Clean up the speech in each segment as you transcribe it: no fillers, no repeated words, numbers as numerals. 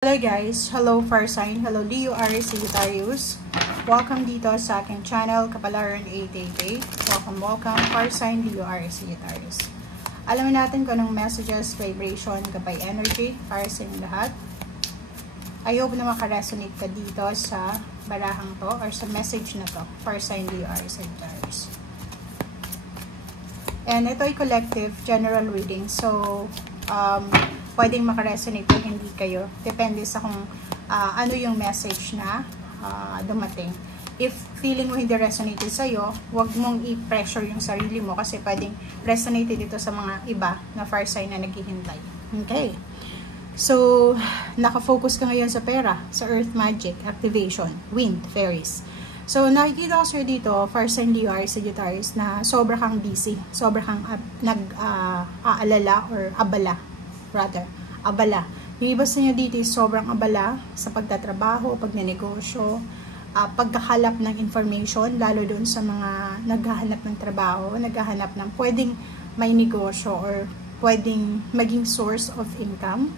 Hello guys, hello Fire Sign, hello Leo, Aries, Sagittarius. Welcome dito sa aking channel, Kapalaran 888. Welcome, Fire Sign, Leo, Aries, Sagittarius. Alamin natin kung anong messages, vibration, gabay energy para sa inyong lahat. I hope na makaresonate ka dito sa barahang to or sa message na to, Fire Sign, Leo, Aries, Sagittarius. And ito ay collective, general reading. So, pwedeng makaresonate o hindi kayo. Depende sa kung ano yung message na dumating. If feeling mo hindi resonated sa'yo, huwag mong i-pressure yung sarili mo kasi pwedeng resonated dito sa mga iba na fire sign na naghihintay. Okay. So, nakafocus ka ngayon sa pera, sa earth magic, activation, wind, fairies. So, nakikita ko sa'yo dito, fire sign Leo, Aries, Sagittarius, na sobra kang busy, sobra kang nag-aalala or abala. Abala. Yung iba sa inyo dito is sobrang abala sa pagtatrabaho, pagnenegosyo, pagkakalap ng information, lalo doon sa mga naghahanap ng trabaho, naghahanap ng pwedeng may negosyo or pwedeng maging source of income.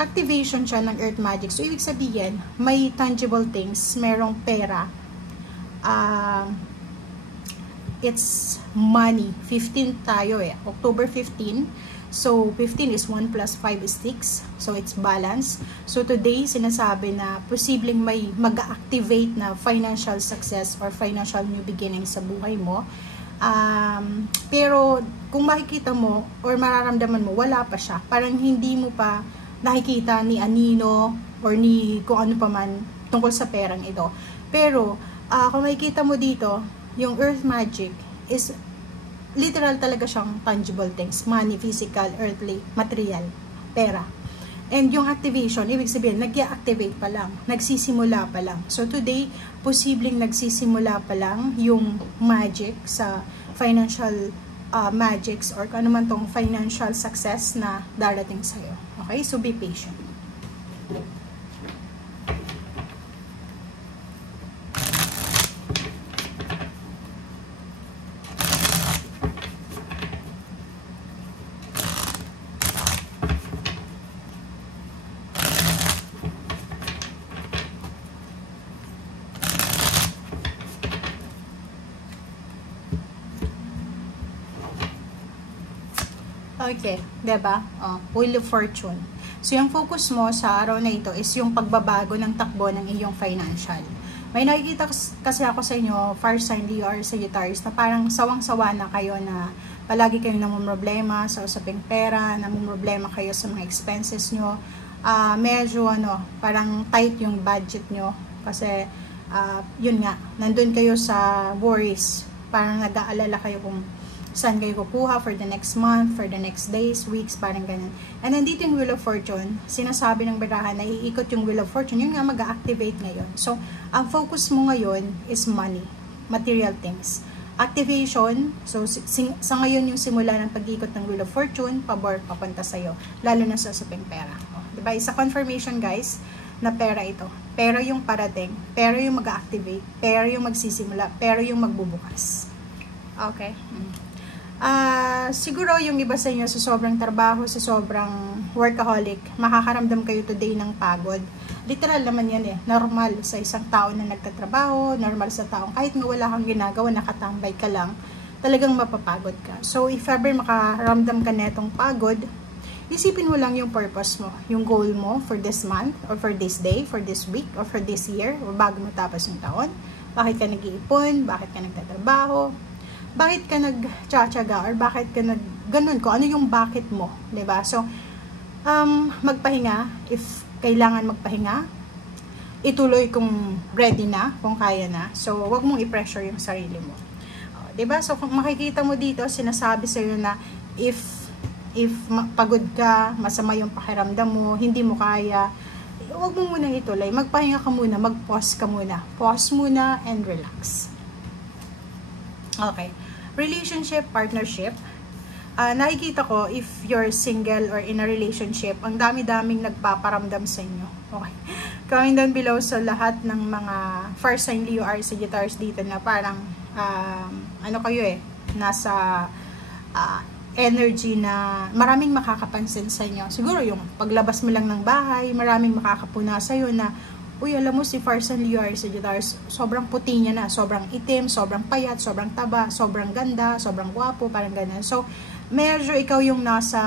Activation siya ng earth magic. So, ibig sabihin, may tangible things, merong pera. It's money. 15 tayo eh. October 15. So, 15 is 1 plus 5 is 6. So, it's balance. So, today, sinasabi na posibleng may mag-activate na financial success or financial new beginning sa buhay mo. Pero, kung makikita mo or mararamdaman mo, wala pa siya. Parang hindi mo pa nakikita ni anino or ni kung ano pa man tungkol sa perang ito. Pero, kung makikita mo dito, yung earth magic is literal talaga siyang tangible things, money, physical, earthly, material, pera. And yung activation, ibig sabihin, nag-activate pa lang, nagsisimula pa lang. So today, posibleng nagsisimula pa lang yung magic sa financial magics or kung ano man tong financial success na darating sa'yo. Okay? So be patient. Okay, diba? Wheel of Fortune. So, yung focus mo sa araw na ito is yung pagbabago ng takbo ng iyong financial. May nakikita kasi ako sa inyo, fire sign Leo or Sagittarius, na parang sawang-sawa na kayo na palagi kayong namumroblema sa usaping pera, namumroblema kayo sa mga expenses nyo. Medyo parang tight yung budget nyo kasi yun nga, nandun kayo sa worries. Parang nag-aalala kayo kung saan kayo kukuha for the next month, for the next days, weeks, parang ganun. And nandito yung Wheel of Fortune, sinasabi ng barahan na iikot yung Wheel of Fortune, yun nga mag-activate ngayon. So, ang focus mo ngayon is money, material things. Activation, so sa ngayon yung simula ng pag-ikot ng Wheel of Fortune, pabor, papunta sa'yo, lalo na sa usaping pera. Diba? Isa confirmation guys, na pera ito. Pera yung parating, pera yung mag-activate, pera yung magsisimula, pera yung magbubukas. Okay? Siguro yung iba sa inyo sa sobrang trabaho, sa sobrang workaholic, makakaramdam kayo today ng pagod. Literal naman yan eh. Normal sa isang tao na nagtatrabaho, normal sa taong kahit nga wala kang ginagawa, nakatambay ka lang, talagang mapapagod ka. So if ever makaramdam ka netong pagod, isipin mo lang yung purpose mo, yung goal mo for this month, or for this day, for this week, or for this year, o bago mo tapos yung taon. Bakit ka nag-iipon? Bakit ka nagtatrabaho? Bakit ka nag-tsa-tsaga or bakit ka ganun ko, ano yung bakit mo, 'di ba? So magpahinga if kailangan magpahinga, ituloy kung ready na, kung kaya na. So wag mong i-pressure yung sarili mo. 'Di ba? So kung makikita mo dito, sinasabi sa iyo na if pagod ka, masama yung pakiramdam mo, hindi mo kaya, wag mo munang ituloy. Magpahinga ka muna, mag-pause ka muna. Pause muna and relax. Okay. Relationship, partnership. Nakikita ko, if you're single or in a relationship, ang dami-daming nagpaparamdam sa inyo. Okay. Comment down below sa lahat ng mga fire sign Leo, Aries, Sagittarius dito na parang, ano kayo eh, nasa energy na maraming makakapansin sa inyo. Siguro yung paglabas mo lang ng bahay, maraming makakapuna sa'yo na, uy, alam mo si Farsan Leo Aries Sagittarius, sobrang puti niya na, sobrang itim, sobrang payat, sobrang taba, sobrang ganda, sobrang gwapo, parang ganun. So, medyo ikaw yung nasa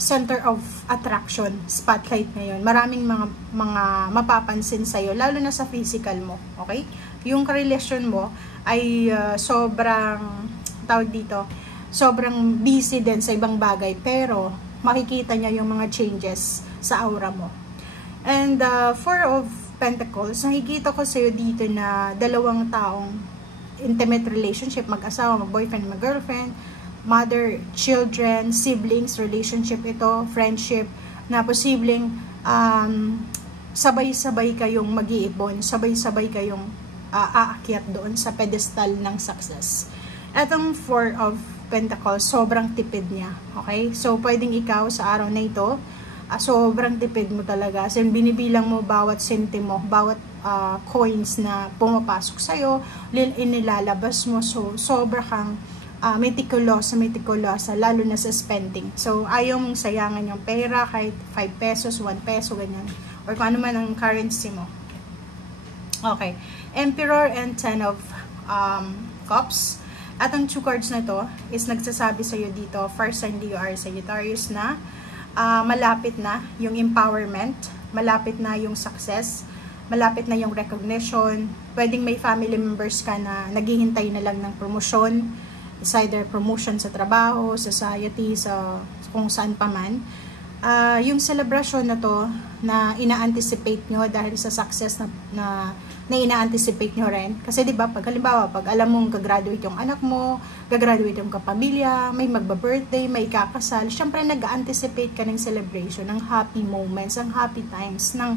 center of attraction, spotlight ngayon. Maraming mga mapapansin sa'yo, lalo na sa physical mo, okay? Yung relasyon mo ay sobrang, tawag dito, sobrang busy din sa ibang bagay, pero makikita niya yung mga changes sa aura mo. And Four of Pentacles, nakikita ko sa'yo dito na dalawang taong intimate relationship, mag-asawa, mag-boyfriend, mag-girlfriend, mother, children, siblings, relationship ito, friendship, na posibleng sabay-sabay kayong mag-iibon, sabay-sabay kayong aakyat doon sa pedestal ng success. Etong Four of Pentacles, sobrang tipid niya, okay? So, pwedeng ikaw sa araw na ito, sobrang tipid mo talaga. As in, binibilang mo bawat sentimo, bawat coins na pumapasok sa'yo, inilalabas mo, so sobra kang meticulous, lalo na sa spending. So, ayaw mong sayangan yung pera, kahit 5 pesos, 1 peso, ganyan. Or kung ano man ang currency mo. Okay. Emperor and Ten of Cups. At ang 2 cards na to is nagsasabi sa'yo dito, Farsan Leo Aries Sagittarius, na malapit na yung empowerment, malapit na yung success, malapit na yung recognition. Pwedeng may family members ka na naghihintay na lang ng promosyon, is either promotion sa trabaho, society, sa kung saan pa man. Yung celebration na to na ina-anticipate nyo dahil sa success na ina-anticipate nyo rin. Kasi diba, pag halimbawa, pag alam mong gagraduate yung anak mo, gagraduate yung kapamilya, may magba-birthday, may kakasal, syempre nag-anticipate ka ng celebration, ng happy moments, ng happy times, ng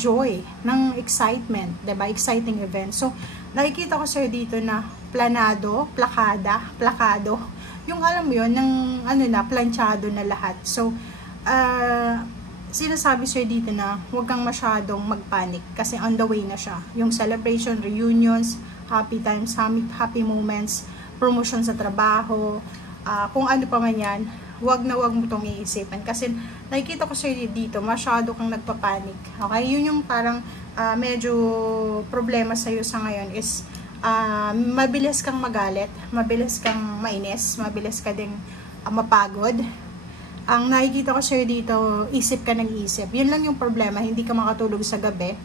joy, ng excitement, diba? Exciting event. So, nakikita ko sa'yo dito na planado, plakado, yung alam mo yun, ng planchado na lahat. So, sinasabi sa'yo dito na huwag kang masyadong magpanic kasi on the way na siya. Yung celebration, reunions, happy times, happy moments, promotion sa trabaho, kung ano pa man yan, huwag mo itong iisipan. Kasi nakikita ko sa'yo dito, masyado kang nagpapanik. Okay? Yun yung parang medyo problema sa'yo sa ngayon is mabilis kang magalit, mabilis kang mainis, mabilis ka ding mapagod. Ang nakikita ko sa'yo dito, isip ka ng isip. Yun lang yung problema, hindi ka makatulog sa gabi.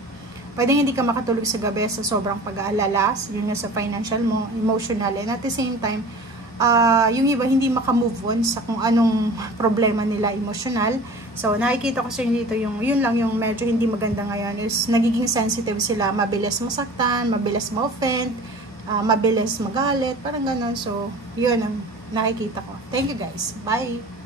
Pwedeng hindi ka makatulog sa gabi sa sobrang pag-aalala, yun nga sa financial mo, emotional, and at the same time, yung iba hindi makamove on sa kung anong problema nila emotional. So, nakikita ko sa'yo dito, yun lang yung medyo hindi maganda ngayon is nagiging sensitive sila, mabilis masaktan, mabilis ma-offend, mabilis magalit, parang ganun. So, yun ang nakikita ko. Thank you guys. Bye!